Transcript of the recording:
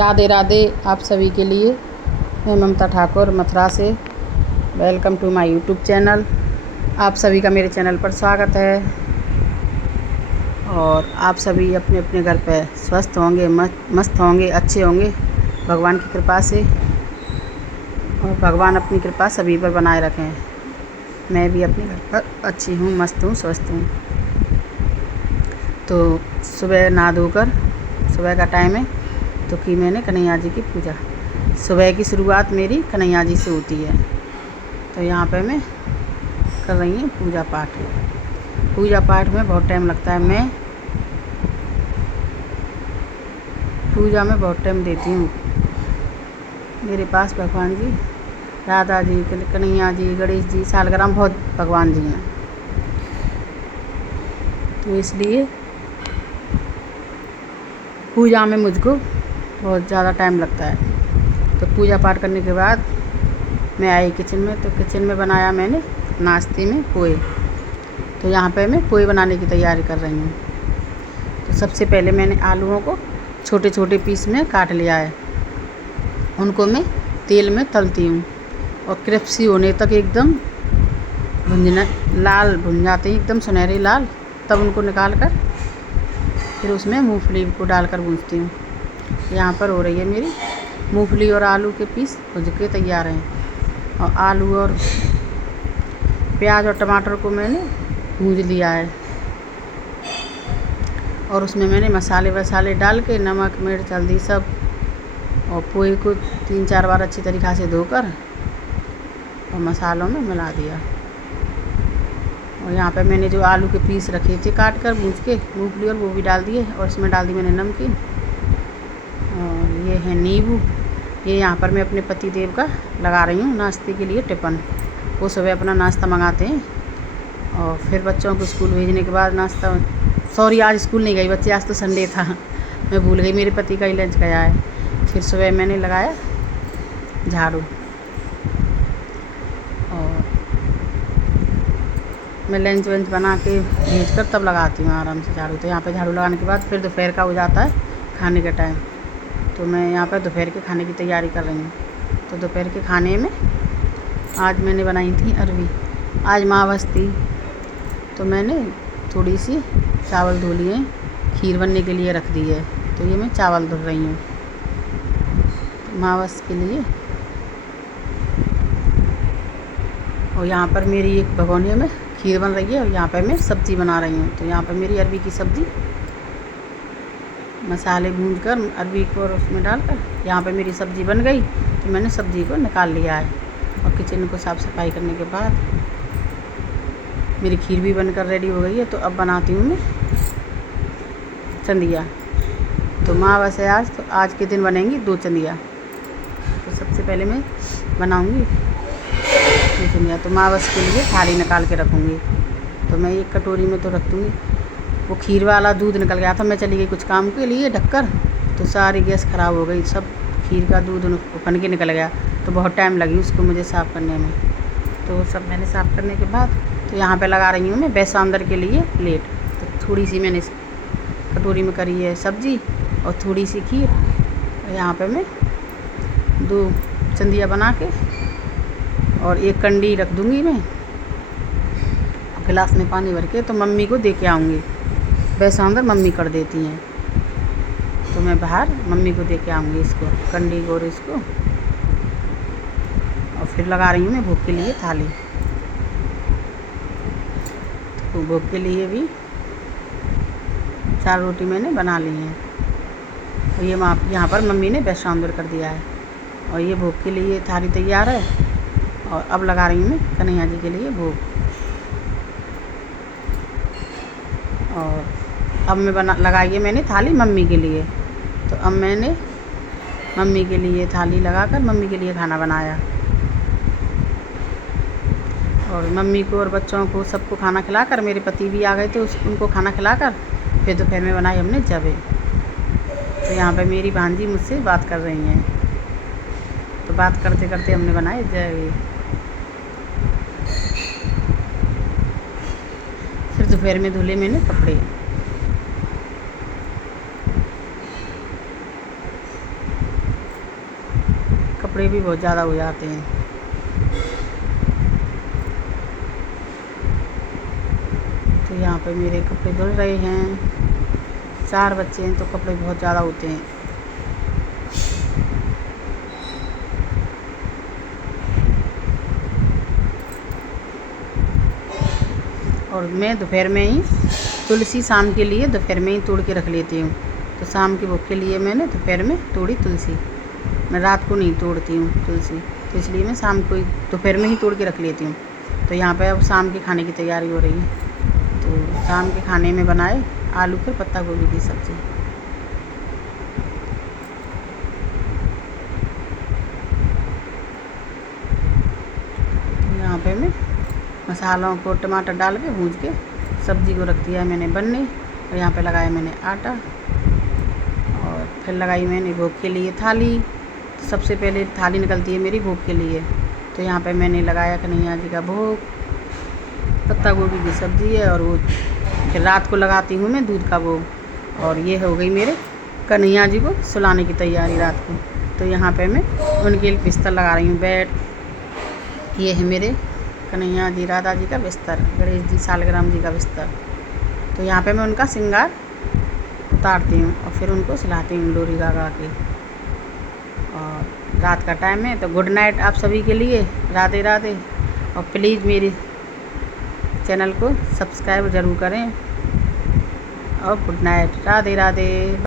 राधे राधे आप सभी के लिए। मैं ममता ठाकुर मथुरा से। Welcome to my YouTube channel. आप सभी का मेरे चैनल पर स्वागत है और आप सभी अपने अपने घर पे स्वस्थ होंगे, मस्त होंगे, अच्छे होंगे भगवान की कृपा से। और भगवान अपनी कृपा सभी पर बनाए रखें। मैं भी अपने घर पर अच्छी हूँ, मस्त हूँ, स्वस्थ हूँ। तो सुबह नहा धोकर, सुबह का टाइम है तो की मैंने कन्हैया जी की पूजा। सुबह की शुरुआत मेरी कन्हैया जी से होती है। तो यहाँ पे मैं कर रही हूँ पूजा पाठ। पूजा पाठ में बहुत टाइम लगता है। मैं पूजा में बहुत टाइम देती हूँ। मेरे पास भगवान जी, राधा जी, कन्हैया जी, गणेश जी, सालग्राम, बहुत भगवान जी हैं। तो इसलिए पूजा में मुझको बहुत ज़्यादा टाइम लगता है। तो पूजा पाठ करने के बाद मैं आई किचन में। तो किचन में बनाया मैंने नाश्ते में पोहे। तो यहाँ पे मैं पोहे बनाने की तैयारी कर रही हूँ। तो सबसे पहले मैंने आलूओं को छोटे छोटे पीस में काट लिया है। उनको मैं तेल में तलती हूँ और क्रिस्पी होने तक एकदम भुंजना, लाल भुन जाते हैं, एकदम सुनहरे लाल। तब उनको निकाल कर फिर उसमें मूंगफली को डालकर भूनती हूँ। यहाँ पर हो रही है मेरी मूंगफली और आलू के पीस भुज के तैयार हैं। और आलू और प्याज और टमाटर को मैंने भूज लिया है और उसमें मैंने मसाले वसाले डाल के नमक मिर्च हल्दी सब, और पोहे को 3-4 बार अच्छी तरीक़ा से धोकर और मसालों में मिला दिया। और यहाँ पे मैंने जो आलू के पीस रखे थे काट कर भूज के, मूंगफली और वो भी डाल दिए। और इसमें डाल दी मैंने नमकीन और ये है नींबू। ये यहाँ पर मैं अपने पति देव का लगा रही हूँ नाश्ते के लिए टिफ़िन। वो सुबह अपना नाश्ता मंगाते हैं और फिर बच्चों को स्कूल भेजने के बाद नाश्ता। सॉरी, आज स्कूल नहीं गई बच्चे, आज तो संडे था, मैं भूल गई। मेरे पति का ही लंच गया है। फिर सुबह मैंने लगाया झाड़ू और मैं लंच वंच बना के भेज कर तब लगाती हूँ आराम से झाड़ू। तो यहाँ पे झाड़ू लगाने के बाद फिर दोपहर का हो जाता है खाने के टाइम। तो मैं यहाँ पर दोपहर के खाने की तैयारी कर रही हूँ। तो दोपहर के खाने में आज मैंने बनाई थी अरवी। आज मावस थी तो मैंने थोड़ी सी चावल धो लिए, खीर बनने के लिए रख दी है। तो ये मैं चावल धो रही हूँ मावस के लिए। और यहाँ पर मेरी एक भगोने में खीर बन रही है और यहाँ पर मैं सब्ज़ी बना रही हूँ। तो यहाँ पर मेरी अरवी की सब्ज़ी मसाले भून कर अरवी को और उसमें डालकर यहाँ पे मेरी सब्ज़ी बन गई। तो मैंने सब्ज़ी को निकाल लिया है और किचन को साफ़ सफाई करने के बाद मेरी खीर भी बनकर रेडी हो गई है। तो अब बनाती हूँ मैं चंदिया। तो मावस है आज, तो आज के दिन बनेंगी 2 चंदिया। तो सबसे पहले मैं बनाऊँगी 2 चंदिया। तो मावस के लिए थाली निकाल के रखूँगी। तो मैं एक कटोरी में तो रख दूँगी। वो खीर वाला दूध निकल गया था, मैं चली गई कुछ काम के लिए ढककर, तो सारी गैस ख़राब हो गई, सब खीर का दूध उफन के निकल गया। तो बहुत टाइम लगी उसको मुझे साफ़ करने में। तो सब मैंने साफ़ करने के बाद तो यहाँ पे लगा रही हूँ मैं बेसांदर के लिए प्लेट। तो थोड़ी सी मैंने कटोरी में करी है सब्ज़ी और थोड़ी सी खीर। और यहाँ पे मैं 2 चंदिया बना के और एक कंडी रख दूँगी मैं गिलास में पानी भर के। तो मम्मी को दे के आऊँगी। बेसांदर मम्मी कर देती हैं, तो मैं बाहर मम्मी को दे के आऊँगी इसको, कंडी को और इसको। और फिर लगा रही हूँ मैं भोग के लिए थाली। तो भोग के लिए भी 4 रोटी मैंने बना ली हैं। और ये यहाँ पर मम्मी ने बेसांदर कर दिया है और ये भोग के लिए थाली तैयार है। और अब लगा रही हूँ मैं कन्हैया जी के लिए भोग। और अब मैं लगाई है मैंने थाली मम्मी के लिए। तो अब मैंने मम्मी के लिए थाली लगाकर मम्मी के लिए खाना बनाया और मम्मी को और बच्चों को सबको खाना खिलाकर, मेरे पति भी आ गए थे, उनको खाना खिलाकर फिर दोपहर में बनाई हमने जवे। तो यहाँ पे मेरी भांजी मुझसे बात कर रही हैं। तो बात करते करते हमने बनाए जवे। फिर दोपहर में धुले मैंने कपड़े। कपड़े भी बहुत ज़्यादा हो जाते हैं। तो यहाँ पे मेरे कपड़े धुल रहे हैं। 4 बच्चे हैं तो कपड़े बहुत ज़्यादा होते हैं। और मैं दोपहर में ही तुलसी शाम के लिए दोपहर में ही तोड़ के रख लेती हूँ। तो शाम के भोग के लिए मैंने दोपहर में तोड़ी तुलसी। मैं रात को नहीं तोड़ती हूँ तुलसी, तो इसलिए मैं शाम को दोपहर में ही तोड़ के रख लेती हूँ। तो यहाँ पे अब शाम के खाने की तैयारी हो रही है। तो शाम के खाने में बनाए आलू फिर पत्ता गोभी की सब्ज़ी। तो यहाँ पे मैं मसालों को टमाटर डाल के भून के सब्ज़ी को रख दिया मैंने बनने। और यहाँ पे लगाया मैंने आटा और फिर लगाई मैंने भोग के लिए थाली। तो सबसे पहले थाली निकलती है मेरी भोग के लिए। तो यहाँ पे मैंने लगाया कन्हैया जी का भोग, पत्ता गोभी की सब्ज़ी है। और वो फिर रात को लगाती हूँ मैं दूध का भोग। और ये हो गई मेरे कन्हैया जी को सुलाने की तैयारी रात को। तो यहाँ पे मैं उनके लिए बिस्तर लगा रही हूँ, बेड। ये है मेरे कन्हैया जी राधा जी का बिस्तर, गणेश जी सालग्राम जी का बिस्तर। तो यहाँ पे मैं उनका श्रृंगार उतारती हूँ और फिर उनको सुलाती हूँ लोरी गा के। और रात का टाइम है तो गुड नाइट आप सभी के लिए, राधे राधे। और प्लीज़ मेरी चैनल को सब्सक्राइब ज़रूर करें। और गुड नाइट, राधे राधे।